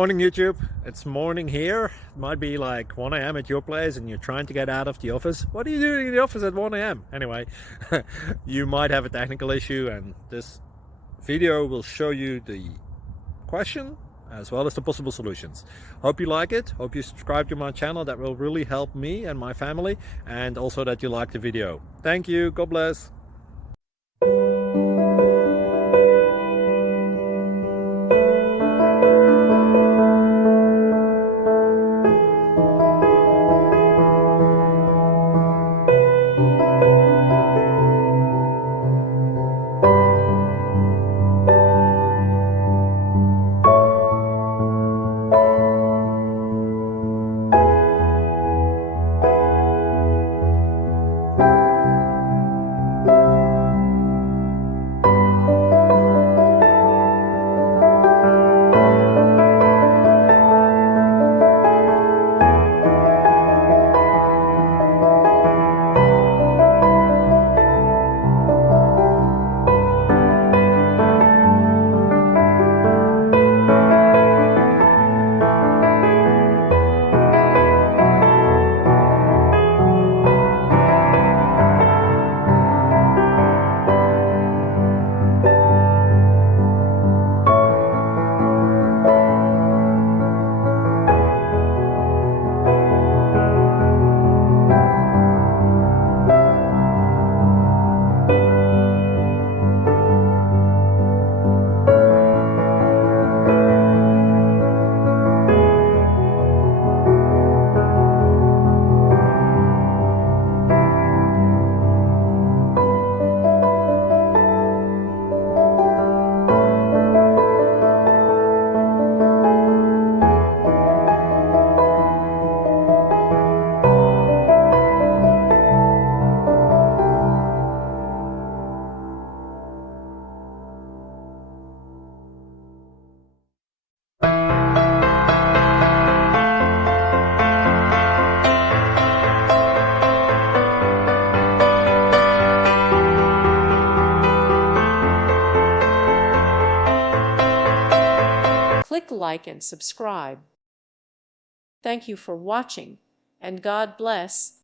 Morning YouTube, it's morning here. It might be like 1 a.m. at your place and you're trying to get out of the office. What are you doing in the office at 1 a.m.? Anyway, you might have a technical issue and this video will show you the question as well as the possible solutions. Hope you like it, hope you subscribe to my channel. That will really help me and my family, and also that you like the video. Thank you, God bless. Click like and subscribe. Thank you for watching, and God bless.